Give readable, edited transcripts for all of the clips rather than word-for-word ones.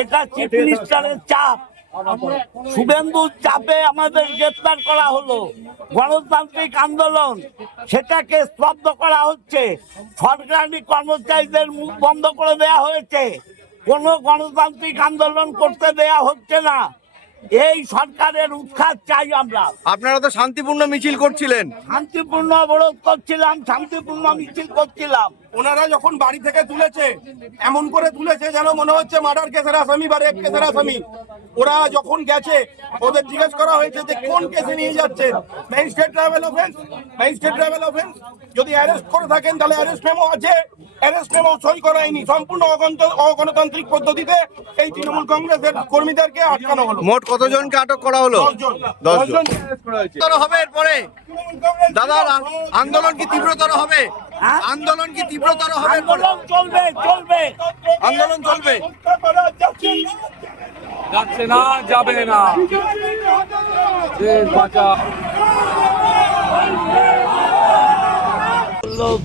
এটা চিফ মিনিস্টারের চাপ, শুভেন্দুর চাপে আমাদের গ্রেপ্তার করা হলো। গণতান্ত্রিক আন্দোলন সেটাকে স্তব্ধ করা হচ্ছে, সরকারি কর্মচারীদের মুখ বন্ধ করে দেয়া হয়েছে, কোনো গণতান্ত্রিক আন্দোলন করতে দেয়া হচ্ছে না। এই সরকারের উৎখাত চাই আমরা। আপনারা তো শান্তিপূর্ণ মিছিল করছিলেন, শান্তিপূর্ণ অবরোধ করছিলাম, শান্তিপূর্ণ মিছিল করছিলাম। ওনারা যখন বাড়ি থেকে তুলেছে, এমন করে তুলেছে যেন মনে হচ্ছে মার্ডার কেসের আসামি বা রেপ কেসের আসামি। ওরা যখন গেছে ওদের জিজ্ঞেস করা হয়েছে যে কোন কেসে নিয়ে যাচ্ছে, magistrate travel offence, magistrate travel offence. যদি অ্যারেস্ট করে থাকেন তাহলে অ্যারেস্ট মেমো আছে, অ্যারেস্ট মেমো সই করায়নি। সম্পূর্ণ অগণতান্ত্রিক পদ্ধতিতে এই তৃণমূল কংগ্রেসের কর্মীদেরকে আটকানো হলো। মোট কতজনকে আটক করা হলো? 10 জন। হবে এরপরে দাদা, আন্দোলন কি তীব্রতর হবে? আন্দোলন কি তীব্রতর হবে? আন্দোলন চলবে, চলবে, আন্দোলন চলবে। যাচ্ছে না, যাবে না। দেশ বাঁচা।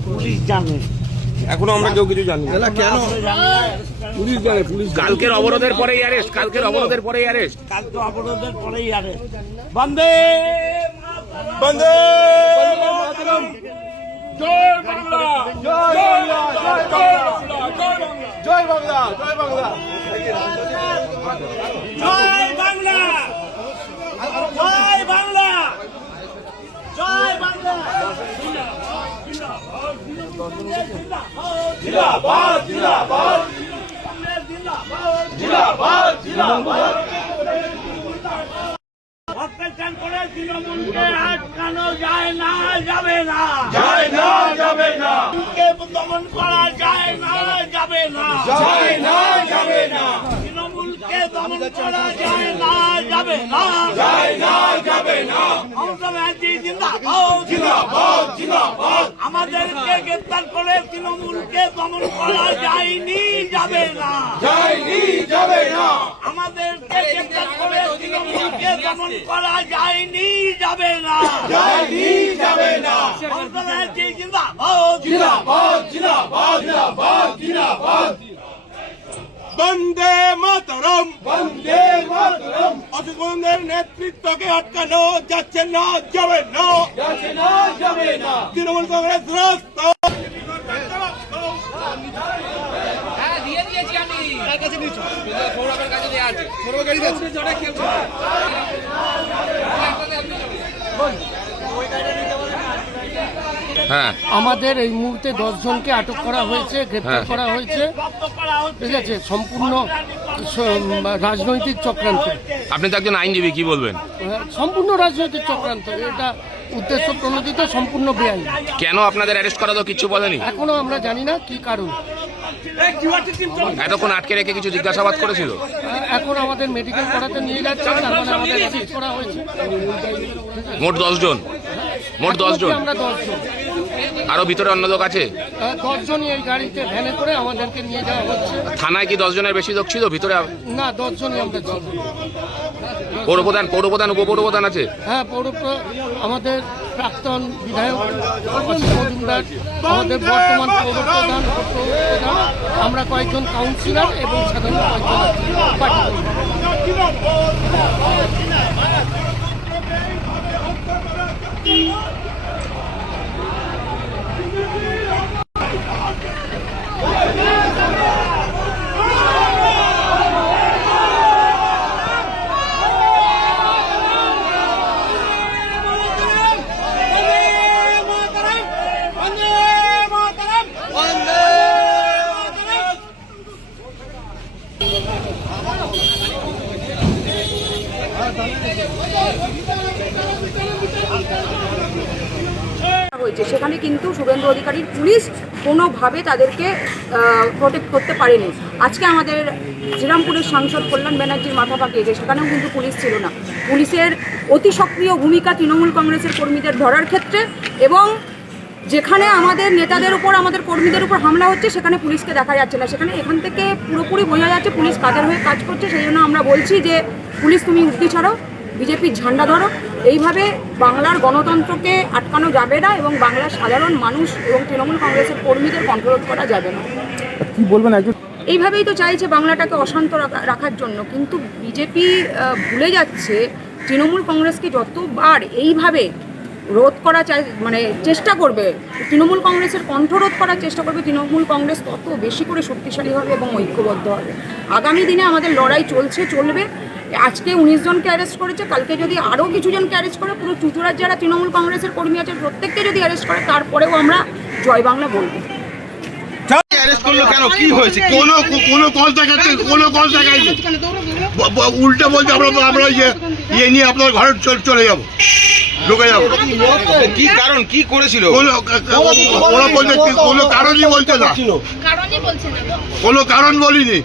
পুলিশ জানে, এখনো আমরা কেউ কিছু জানি না। কেন? পুলিশ জানে, পুলিশ। কালকের অবরোধের পরেই অ্যারেস্ট, কালকের অবরোধের পরেই অ্যারেস্ট। কালকে অবরোধের পরেই আরে বন্দে বন্দে মাতরম। জয় বাংলা, জয় বাংলা, জয় বাংলা, জয় বাংলা, জয় বাংলা, জয় বাংলা। জয় বাংলা, জয় বাংলা, জয় বাংলা। জিন্দাবাদ, জিন্দাবাদ, জিন্দাবাদ, জিন্দাবাদ। অত্যাচার করে তৃণমূলকে আটকানো যায় না, যাবে না, যায় না, যাবে না, তৃণমূলকে দমন করা যায় না, যাবে না, যায় না, যাবে না, তৃণমূলকে দমন করা যায় না, যাবে না, যায় না, যাবে না। মমতা ব্যানার্জি জিন্দাবাদ, জিন্দাবাদ, জিন্দাবাদ। আমাদেরকে গ্রেপ্তার করে তৃণমূলকে দমন করা যায়নি, যাবে না, যায়নি, যাবে না, আমাদেরকে গ্রেপ্তার করে তৃণমূলকে দমন করা যায়নি, যাবে না, যায়নি, যাবে না। মমতা ব্যানার্জি জিন্দাবাদ, জিন্দাবাদ, জিন্দাবাদ, জিন্দাবাদ, জিন্দাবাদ। বন্দে মাতরম, বন্দে মাতরম। অসুখের নেতৃত্বকে আটকানো যাচ্ছে না, যাবে না, যাচ্ছে না, যাবে না। তৃণমূল কংগ্রেস রাস্ত। হ্যাঁ, আমাদের এই মুহূর্তে 10 জনকে আটক করা হয়েছে, গ্রেপ্তার করা হয়েছে। ঠিক আছে, সম্পূর্ণ রাজনৈতিক চক্রান্ত। আপনি তো একজন আইনজীবী, কি বলবেন? সম্পূর্ণ রাজনৈতিক চক্রান্ত, এটা উদ্দেশ্য প্রণোদিত, সম্পূর্ণ বেআইনি। কেন আপনাদের অ্যারেস্ট করা তো কিছু বলেনি? এখনো আমরা জানি না কি কারণ। এতক্ষণ আটকে রেখে কিছু জিজ্ঞাসাবাদ করেছিল? এখন আমাদের মেডিকেল করাতে নিয়ে যাচ্ছে, তার মানে আমাদের অ্যারেস্ট করা হয়েছে। মোট 10 জন, মোট 10 জন। আমরা 10 জন, আরো ভিতরে অন্য লোক আছে? 10 জনই এই গাড়িতে ভ্যানে করে আমাদেরকে নিয়ে যাওয়া হচ্ছে। থানায় কি 10 জনের বেশি লোক ছিল ভিতরে? না, 10 জনই আমরা ছিল। পৌরপ্রধান, উপপৌরপ্রধান আছে? হ্যাঁ, আমাদের প্রাক্তন বিধায়ক অসিত মজুমদার, আমাদের বর্তমান পৌরপ্রধান, আমরা কয়েকজন কাউন্সিলর এবং সাধারণ কয়েকজন পার্টি। হয়েছে সেখানে কিন্তু শুভেন্দু অধিকারীর পুলিশ কোনোভাবে তাদেরকে প্রোটেক্ট করতে পারেনি। আজকে আমাদের শ্রীরামপুরের সাংসদ কল্যাণ ব্যানার্জির মাথা পাকিয়েছে, সেখানেও কিন্তু পুলিশ ছিল না। পুলিশের অতি সক্রিয় ভূমিকা তৃণমূল কংগ্রেসের কর্মীদের ধরার ক্ষেত্রে, এবং যেখানে আমাদের নেতাদের উপর, আমাদের কর্মীদের উপর হামলা হচ্ছে সেখানে পুলিশকে দেখা যাচ্ছে না। সেখানে এখান থেকে পুরোপুরি বোঝা যাচ্ছে পুলিশ কাদের হয়ে কাজ করছে। সেই জন্য আমরা বলছি যে পুলিশ, তুমি উঠতি ছাড়ো, বিজেপির ঝান্ডা ধরো। এইভাবে বাংলার গণতন্ত্রকে আটকানো যাবে না এবং বাংলার সাধারণ মানুষ এবং তৃণমূল কংগ্রেসের কর্মীদের কন্ট্রোল করা যাবে না। কি বলবেন একজন এইভাবেই তো চাইছে বাংলাটাকে অশান্ত রাখার জন্য। কিন্তু বিজেপি ভুলে যাচ্ছে তৃণমূল কংগ্রেসকে যতবার এইভাবে রোধ করা মানে চেষ্টা করবে, তৃণমূল কংগ্রেসের কণ্ঠরোধ করার চেষ্টা করবে, তৃণমূল কংগ্রেস তত বেশি করে শক্তিশালী হবে এবং ঐক্যবদ্ধ হবে। আগামী দিনে আমাদের লড়াই চলবে। আজকে 19 জনকে অ্যারেস্ট করেছে, কালকে যদি আরও কিছু জনকে অ্যারেস্ট করে, পুরো চুচুড়ার যারা তৃণমূল কংগ্রেসের কর্মী আছে প্রত্যেককে যদি অ্যারেস্ট করে, তারপরেও আমরা জয় বাংলা বলবো। অ্যারেস্ট করলো কেন? কি হয়েছে? কোনো কল দেখাচ্ছে, কোনো কল দেখায়নি। উল্টে বলছে আমরা ইয়ে নিয়ে আপনার ঘরে চলে যাবো, ঢুকে যাবো। কি কারণ, কি করেছিল? ওরা বলছে কোনো কারণই বলছে না, কোনো কারণ বলিনি,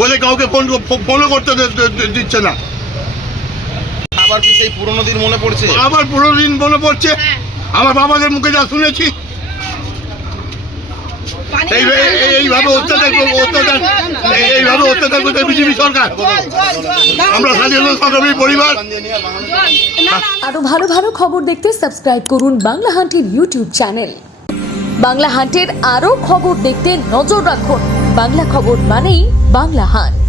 বলে কাউকে ফোনও করতে দিচ্ছে না। আবার কি সেই পুরনো দিন মনে পড়ছে? আবার পুরো দিন মনে পড়ছে, আমার বাবাদের মুখে যা শুনেছি। এইভাবে অত্যাচার করছে বিজেপি সরকার। আমরা স্বাধীনতা সংগ্রামী পরিবার। আরো ভালো ভালো খবর দেখতে সাবস্ক্রাইব করুন বাংলা হান্টের ইউটিউব চ্যানেল। বাংলা হান্টের আরো খবর দেখতে নজর রাখুন। বাংলা খবর মানেই বাংলা হান্ট।